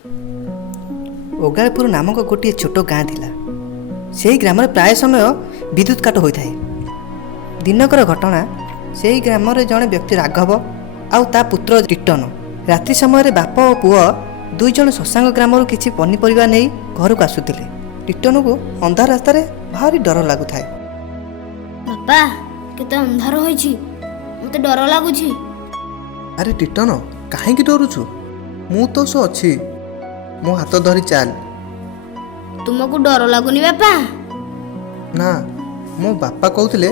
ओगाळपुर नामक गोटे छोट गाँ थिला। सेही ग्राम प्राय समय विद्युत काट होता है। दिनकर घटना से ग्राम जड़े व्यक्ति राघव आउ ता पुत्र टिटन रात्रि समय बाप और पुओ दुई जन शशांक ग्राम किसी पनीपरिया नहीं घर को आसुले। टिटन को अंधार रास्तार भारी डर लगुए। बापा केते अंधार होइछि, मते डर लागुछि। अरे टिटन कहीं डरुछु? मु तो सो अच्छी, मो हाथ धरी चाल। तुमको डर लागुनी बापा? ना मो बापा कहते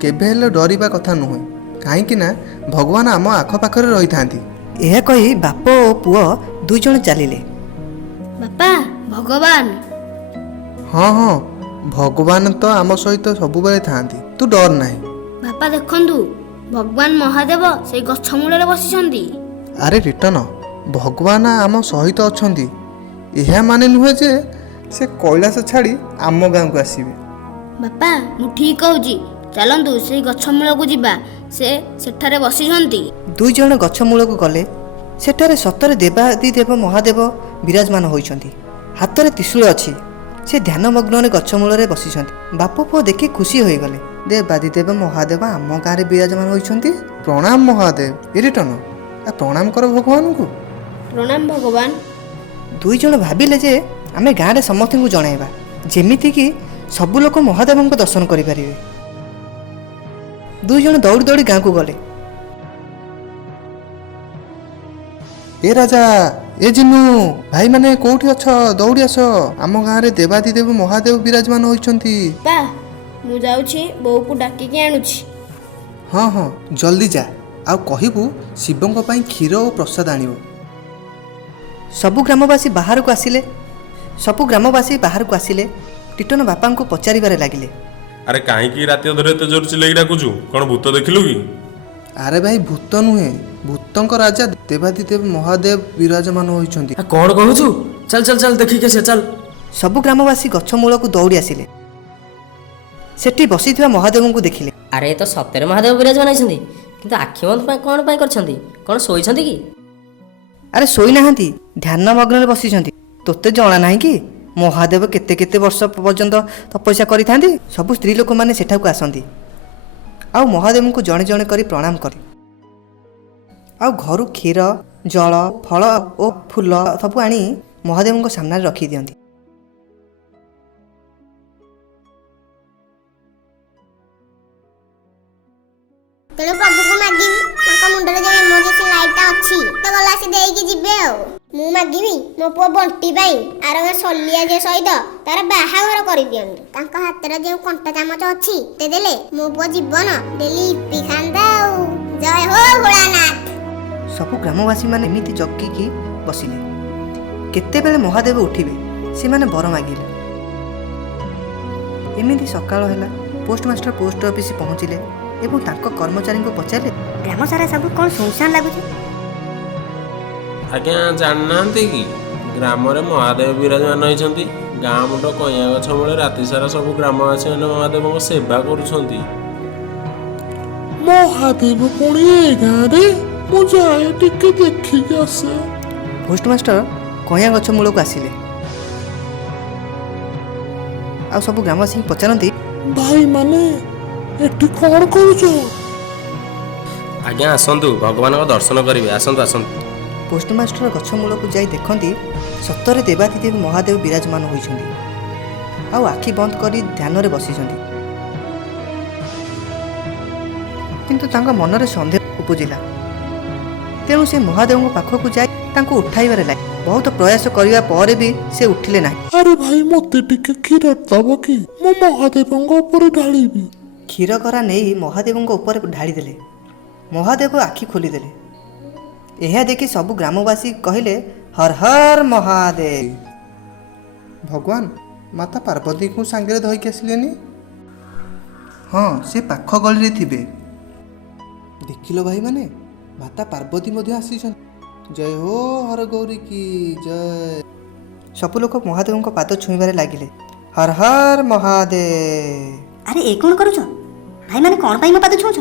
केबे हेले डरिबा कथा नुहे, कहीं ना भगवान आम आखपाखरे रही था। यह कही बाप और पुओ दुई जन चलिले। बापा भगवान? हाँ हाँ भगवान तो आम सहित सब बेले था, तू डर नहीं। बापा देखंतु भगवान महादेव से गछ मूल बसिछंती। अरे रिटन भगवान आम सहित अछंती, यह माने नुहे जे से कैलाश छाड़ी आम गाँव को आसबे। बापा मु ठीक कहूची, चलंतु से गछ मूल को जीवा, से सेठारे बसिछंती। दुई जन गछ मूल को गले। सेठारे सतरे देवादिदेव महादेव विराजमान होइछंती। हाथ में त्रिशूल अच्छी। से ध्यानमग्न गछ मूल बसिछंती। बाप पुओ देखि खुशी हो गले। देवादिदेव महादेव आम गाँव में विराजमान होइछंती। प्रणाम महादेव। रिटन प्रणाम कर भगवान को। प्रणाम भगवान। दुई जन भाविले जे आमे गाँव में समस्त को जणाइबा, जेमिति कि सबु लोक महादेव को दर्शन करि परिबे। दुई जन दौड़ी दौड़ी गाँव को गले। ए राजा ए जिनू भाई माने कोठी अछ, दौड़ी आस। आम गाँव में देवादिदेव महादेव विराजमान होइछंती। बा मु जाउछि, बो को डाकी के आनुछि। हाँ हाँ जल्दी जा, आ कहबू शिवंक पई क्षीर और प्रसाद आनिबो। सबु ग्रामवासी बाहर को आसिले। सबु ग्रामवासी बाहर को आसिले। टिटन बापा को पचारिबारे लागिले। अरे कहीं रात अधर एत जोर चिल्लाइक डाकुचु, कौन भूत देखिलु कि? अरे भाई भूत नुहे, भूतंक राजा देवादिदेव महादेव विराजमान होइछंती। कौन कहूचु? चल चल चल देखी के चल। सबु ग्रामवासी गछ मूल को दौड़ी आसिले। सेठी बसिथिबा महादेव को देखिले। अरे तो सत्य महादेव विराजमान होइछंती, किंतु आखि बंद कौन पाई करछंती? कौन सोइछंती कि? अरे सोई नाहांती, ध्यानमग्न बसिछंती। तोते जणा नाही कि महादेव केते केते वर्ष पर्यंत तपस्या करिथांती। सबु स्त्री लोक माने सेठाକୁ आसंती। आउ महादेव को जणे जणे करी प्रणाम करे। आउ घरु क्षीर जल फल और फूल सब आनी महादेव को सामने रखी दियंती। तेणु प्रभु को मागिबी, ताका मुंडरे जे इमर्जेंसी लाइटटा अछि तो गला से देई जिबे। मु मागिबी मो पुओ बंटी पाई आरंगे सलिया जे सहित तार बाहाघर करि दियंतु। तांका हातरे जे कंटा चामच अछि ते देले मो पुओ जीवन डेली पी खांदा। जय हो भोलानाथ। सबु ग्रामवासी माने एमिति जग्गी की बसिले। केते बेले महादेव उठिबे से माने बर मागिले। एमिति सकाळ होला। पोस्टमास्टर पोस्ट ऑफिस पहुँचिले एवं तांको कर्मचारी को पचारे, ग्राम सारा सब कोन सुनसान लागुछि? आज्ञा जाननांती कि ग्राम रे महादेव विराजमान होइछंती। गाँ मुंड कइया गछ मूले राति सारा सब ग्रामवासी माने महादेव को सेवा करूछंती। महादेव पुणी ए गाँ रे? मु जाए टिके देखि के आसे। पोस्टमास्टर कइया गछ मूल को आसिले। आ सब ग्रामवासी पचारंती, भाई माने एठी कौन करूछ? आज्ञा आसंतु भगवान को दर्शन करिवे। आसंतु आसंतु। पोस्टमास्टर गछ मूल को जाई देखंती सत्तरे देवादिदेव महादेव विराजमान होइछंती। आउ आखि बंद करी ध्यान रे बसिछंती। किंतु तांका मन रे संदेह उपजिला। तेणु से महादेव को पाखक जाई तांको उठाइबारे लागे। बहुत प्रयास करिवा पर भी से उठिले नाही। अरे भाई मते टिके क्षीर दबो कि मो महादेवଙ୍କ ऊपर ढाळीबी। क्षीर करा नहीं महादेव ऊपर ढाड़ी देले। महादेव आखि खोली देले। यह देखि सबु ग्रामवासी कहले हर हर महादेव। भगवान माता पार्वती को सांगे धोईक आसिलेनी? हाँ से पाख गली रे थिबे। देखिलो भाई माने माता पार्वती मध्य आसीछन। जय हो हर गौरी की जय। सबु लोक महादेव को पाद छुईबारे लागिले। हर हर महादेव। अरे ए कोन करूछ? भाई माने कोन पाई मो पाद छुछ?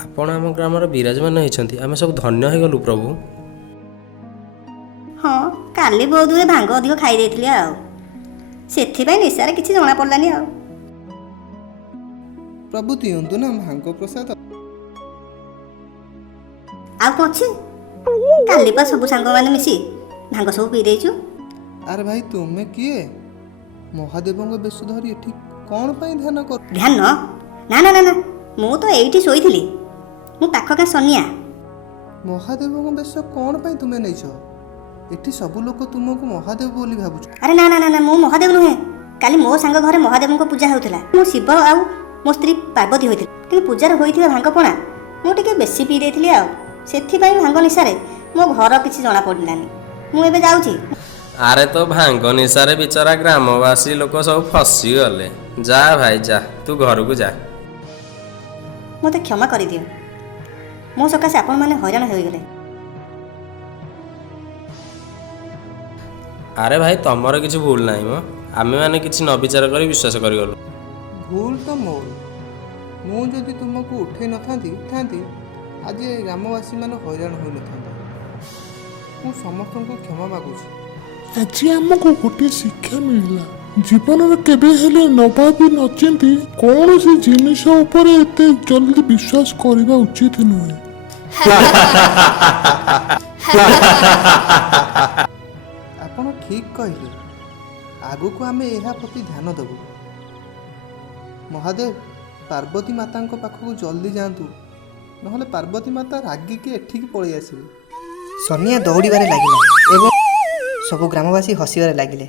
आपण आम ग्रामर विराजमान होइछंती, आमे सब धन्य हो गलु प्रभु। ହଁ କାଲି ବହୁତ ହୁଏ ଭାଙ୍ଗ ଅଧିକ ଖାଇ ଦେଇଥିଲି ଆଉ ସେଥିପାଇଁ ନିଶାରେ କିଛି ଜଣା ପଡ଼ିଲାନି ଆଉ। ପ୍ରଭୁ ଦିଅନ୍ତୁ ନା ଭାଙ୍ଗ ପ୍ରସାଦ। ଆଉ କ'ଣ ଅଛି? କାଲି ପା ସବୁ ସାଙ୍ଗମାନେ ମିଶି ଭାଙ୍ଗ ସବୁ ପିଇ ଦେଇଛୁ। ଆରେ ଭାଇ ତୁମେ କିଏ? ମହାଦେବଙ୍କ ବେଶ ଧରି ଏଠି କ'ଣ ପାଇଁ ଧ୍ୟାନ କର? ଧ୍ୟାନ? ନା ନା ନା ନା, ମୁଁ ତ ଏଇଠି ଶୋଇଥିଲି। ମୁଁ ପାଖ ଗାଁ ସନିଆ। ମହାଦେବଙ୍କ ବେଶ କ'ଣ ପାଇଁ ତୁମେ ନେଇଛ? ଏଠି ସବୁ ଲୋକ ତୁମକୁ ମହାଦେବ ବୋଲି ଭାବୁଛ। ଆରେ ନା ନା ନା ନା, ମୁଁ ମହାଦେବ ନୁହେଁ। କାଲି ମୋ ସାଙ୍ଗ ଘରେ ମହାଦେବଙ୍କ ପୂଜା ହେଉଥିଲା। ମୁଁ ଶିବ ଆଉ ମୋ ସ୍ତ୍ରୀ ପାର୍ବତୀ ହୋଇଥିଲି। କିନ୍ତୁ ପୂଜାରେ ହୋଇଥିବା ଭାଙ୍ଗ ପଣା ମୁଁ ଟିକେ ବେଶୀ ପିଇ ଦେଇଥିଲି ଆଉ ସେଥିପାଇଁ ଭାଙ୍ଗ ନିଶାରେ ମୋ ଘର କିଛି ଜଣା ପଡ଼ିଲାନି। ମୁଁ ଏବେ ଯାଉଛି। ଆରେ ତ ଭାଙ୍ଗ ନିଶାରେ ବିଚରା ଗ୍ରାମବାସୀ ଲୋକ ସବୁ ଫସିଗଲେ। ଯା ଭାଇ ଯା, ତୁ ଘରକୁ ଯା। ମୋତେ କ୍ଷମା କରିଦିଅ, ମୋ ସକାଶେ ଆପଣମାନେ ହଇରାଣ ହୋଇଗଲେ। ଆରେ ଭାଇ ତମର କିଛି ଭୁଲ ନାହିଁ ମ, ଆମେମାନେ କିଛି ନ ବିଚାର କରି ବିଶ୍ୱାସ କରିଗଲୁ। ଭୁଲ ତ ମୋର। ମୁଁ ଯଦି ତୁମକୁ ଉଠେଇ ନଥାନ୍ତି ଆଜି ଏ ଗ୍ରାମବାସୀମାନେ ହଇରାଣ ହୋଇନଥାନ୍ତେ। ମୁଁ ସମସ୍ତଙ୍କୁ କ୍ଷମା ମାଗୁଛି। ଆଜି ଆମକୁ ଗୋଟିଏ ଶିକ୍ଷା ମିଳିଲା, ଜୀବନରେ କେବେ ହେଲେ ନଭାବି ନଚିନ୍ତି କୌଣସି ଜିନିଷ ଉପରେ ଏତେ ଜଲ୍ଦି ବିଶ୍ୱାସ କରିବା ଉଚିତ ନୁହେଁ। ଆପଣ ଠିକ୍ କହିଲେ। ଆଗକୁ ଆମେ ଏହା ପ୍ରତି ଧ୍ୟାନ ଦେବୁ। ମହାଦେବ, ପାର୍ବତୀ ମାତାଙ୍କ ପାଖକୁ ଜଲ୍ଦି ଯାଆନ୍ତୁ, ନହେଲେ ପାର୍ବତୀ ମାତା ରାଗିକି ଏଠିକି ପଳେଇ ଆସିବେ। ସନିଆ ଦୌଡ଼ିବାରେ ଲାଗିଲା ଏବଂ ସବୁ ଗ୍ରାମବାସୀ ହସିବାରେ ଲାଗିଲେ।